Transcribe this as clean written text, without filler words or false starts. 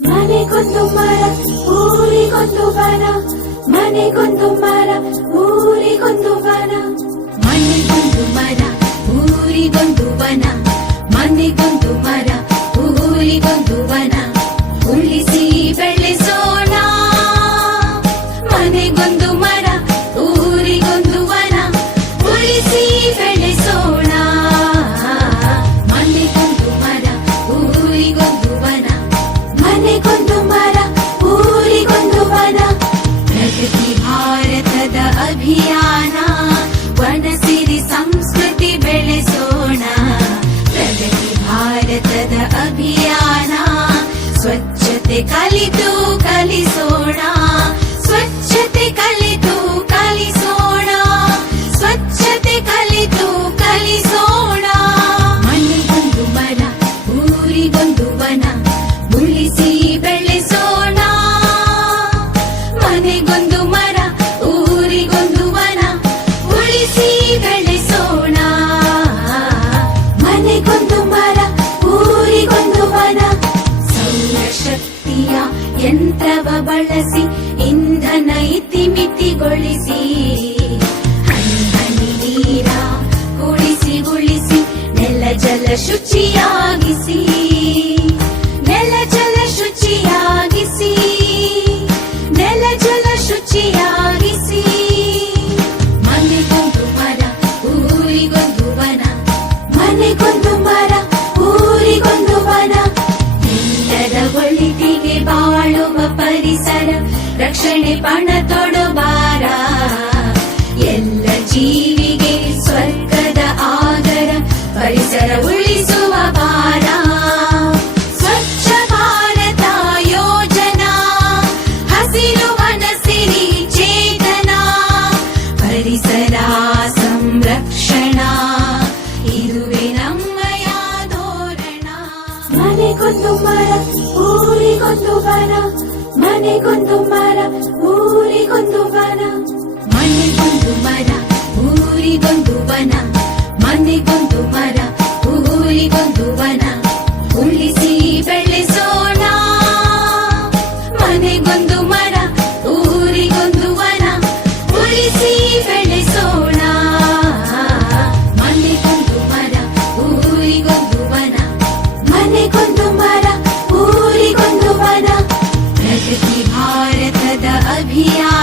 ಮನೆಗೊಂದು ಮರ ಊರಿಗೊಂದು ವನ, ಮನೆಗೊಂದು ಮರ ಊರಿಗೊಂದು ವನ. ಮನೆಗೊಂದು ಮರ ಊರಿಗೊಂದು ವನ, ಮನೆಗೊಂದು ಮರ ಊರಿಗೊಂದು ವನ. ಉಳಿಸಿ ಬೆಳೆಸೋಣ ಮನೆಗೊಂದು ಮರ ಊರಿಗೊಂದು ವನ, ಉಳಿಸಿ ಬೆಳೆಸೋಣ ಮನೆಗೊಂದು ಮರ ಊರಿಗೊಂದು ವನ, ಮನೆಗೊಂದು ಮರ ಊರಿಗೊಂದು ವನ. ಪ್ರಗತಿ ಭಾರತದ ಅಭಿಯಾನ, ವನಸಿರಿ ಸಂಸ್ಕೃತಿ ಬೆಳೆಸೋಣ. ಪ್ರಗತಿ ಭಾರತದ ಅಭಿಯಾನ, ಸ್ವಚ್ಛತೆ ಕಲಿತು ಕಲಿಸೋಣ, ಸ್ವಚ್ಛತೆ ಕಲಿತು ಕಲಿಸೋಣ, ಸ್ವಚ್ಛತೆ ಕಲಿತು ಕಲಿಸೋಣ. ಮನೆಗೊಂದು ಮರ ಊರಿಗೊಂದು ವನ, ಉಳಿಸಿ ಬೆಳೆಸೋಣ ಮನೆಗೊಂದು ಮರ ಊರಿಗೊಂದು ವನ, ಉಳಿಸಿ ಬೆಳೆಸೋಣ. ಮನೆಗೊಂದು ಮರ ಊರಿಗೊಂದು ವನ. ಸೌರಶಕ್ತಿಯ ಯಂತ್ರವ ಬಳಸಿ ಇಂಧನ ಇತಿಮಿತಿಗೊಳಿಸಿ, ಹನಿ ಹನಿ ನೀರ ಉಳಿಸಿ ಉಳಿಸಿ ನೆಲ ಜಲ ಶುಚಿಯಾಗಿಸಿ, ನೆಲ ಜಲ ಶುಚಿಯಾಗಿಸಿ, ನೆಲ ಜಲ ಶುಚಿಯಾಗಿಸಿ. ಮನೆಗೊಂದು ಮರ ಊರಿಗೊಂದು ವನ, ಮನೆಗೊಂದು ಮರ ಊರಿಗೊಂದು ವನ. ಎಲ್ಲರ ಒಳಿತಿಗೆ ಬಾಳುವ ಪರಿಸರ ರಕ್ಷಣೆ ಪಣ ತೊಡಬಾರ. ಎಲ್ಲ ಜೀವಿಗೆ ಸ್ವರ್ಗದ ಆಗರ ಪರಿಸರ ಉಳಿಸುವ ಭಾರ. ಸ್ವಚ್ಛ ಭಾರತ ಯೋಜನಾ, ಹಸಿರು ವನಸಿರಿ ಚೇತನ, ಪರಿಸರ ಸಂರಕ್ಷಣಾ, ಇದುವೇ ನಮ್ಮಯ ಧೋರಣ. ಮನೆಗೊಂದು ಮರ ಊರಿಗೊಂದು ವನ, ಮನೆಗೊಂದು ಮರ ಊರಿಗೊಂದು ವನ. ಮನೆಗೊಂದು ಮರ ಊರಿಗೊಂದು ವನ, ಮನೆಗೊಂದು ಮರ ಊರಿಗೊಂದು ವನ. ಉಳಿಸಿ ಬೆಳೆಸೋಣ ಮನೆಗೊಂದು ಮರ ಊರಿಗೊಂದು ವನ, ಉಳಿಸಿ ಬೆಳೆಸೋಣ. ಮನೆಗೊಂದು ಮರ ಊರಿಗೊಂದು ವನ, ಮನೆಗೊಂದು ಮರ ಊರಿಗೊಂದು ವನ. ಪ್ರಗತಿ ಭಾರತದ ಅಭಿಯಾನ,